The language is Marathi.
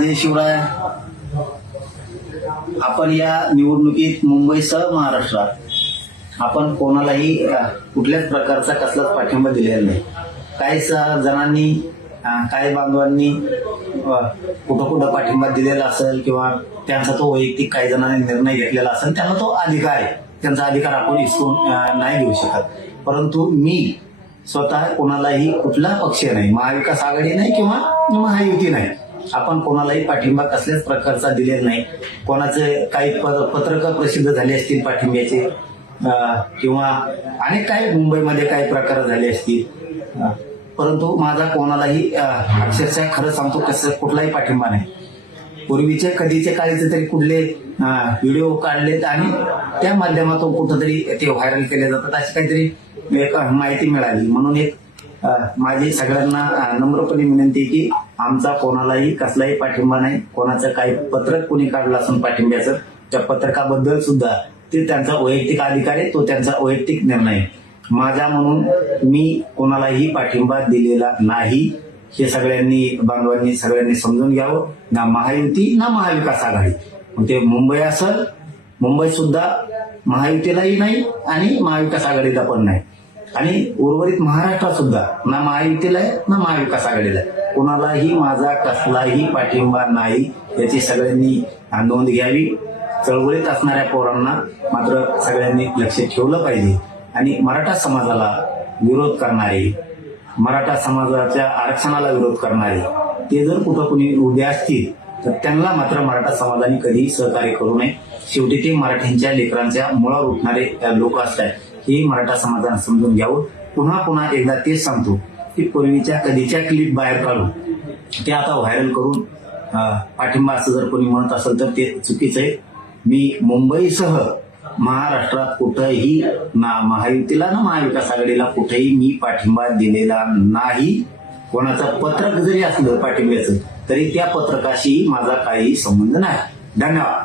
जय शिवराय. आपण या निवडणुकीत मुंबईसह महाराष्ट्रात आपण कोणालाही कुठल्याच प्रकारचा कसलाच पाठिंबा दिलेला नाही. काही जणांनी काही बांधवांनी कुठं कुठं पाठिंबा दिलेला असेल किंवा त्यांचा तो वैयक्तिक काही जणांनी निर्णय घेतलेला असेल, त्यांना तो अधिकार आहे. त्यांचा अधिकार आपण हिसकून नाही घेऊ शकत. परंतु मी स्वतः कोणालाही कुठला पक्ष नाही, महाविकास आघाडी नाही किंवा महायुती नाही, आपण कोणालाही पाठिंबा कसल्याच प्रकारचा दिलेला नाही. कोणाचे काही पत्रक प्रसिद्ध झाले असतील पाठिंब्याचे किंवा अनेक काही मुंबईमध्ये काही प्रकार झाले असतील, परंतु माझा कोणालाही अक्षरशः खरं सांगतो कसं कुठलाही पाठिंबा नाही. पूर्वीचे कधीचे काळीचे तरी कुठले व्हिडिओ काढलेत आणि त्या माध्यमातून कुठंतरी ते व्हायरल केले जातात, अशी काहीतरी एक माहिती मिळाली. म्हणून एक माझी सगळ्यांना नम्रपणे विनंती की आमचा कोणालाही कसलाही पाठिंबा नाही. कोणाचं काही पत्रक कोणी काढलं असून पाठिंब्याचं, त्या पत्रकाबद्दल सुद्धा ते त्यांचा वैयक्तिक अधिकार आहे, तो त्यांचा वैयक्तिक निर्णय आहे. माझा म्हणून मी कोणालाही पाठिंबा दिलेला नाही. हे सगळ्यांनी बांधवांनी सगळ्यांनी समजून घ्यावं. ना महायुती ना महाविकास आघाडी. ते मुंबई असेल, मुंबई सुद्धा महायुतीलाही नाही आणि महाविकास आघाडीला पण नाही. आणि उर्वरित महाराष्ट्रात सुद्धा ना महायुतीला आहे ना महाविकास आघाडीला आहे. कोणालाही माझा कसलाही पाठिंबा नाही, याची सगळ्यांनी नोंद घ्यावी. चळवळीत असणाऱ्या पोरांना मात्र सगळ्यांनी लक्ष ठेवलं पाहिजे. आणि मराठा समाजाला विरोध करणारे, मराठा समाजाच्या आरक्षणाला विरोध करणारे ते जर कुठं कुणी उभे असतील तर त्यांना मात्र मराठा समाजाने कधीही सहकार्य करू नये. शेवटी ते मराठ्यांच्या लेकरांच्या मुळावर उठणारे लोक असतात, हे मराठा समाजाने समजून घ्यावं. पुन्हा एकदा तेच सांगतो की पूर्वीच्या कधीच्या क्लिप बाहेर काढून ते आता व्हायरल करून पाठिंबा असं जर कोणी म्हणत असेल तर ते चुकीचं आहे. मी मुंबईसह महाराष्ट्रात कुठंही ना महायुतीला ना महाविकास आघाडीला कुठेही मी पाठिंबा दिलेला नाही. कोणाचं पत्रक जरी असलं पाठिंब्याचं तरी त्या पत्रकाशी माझा काही संबंध नाही. धन्यवाद.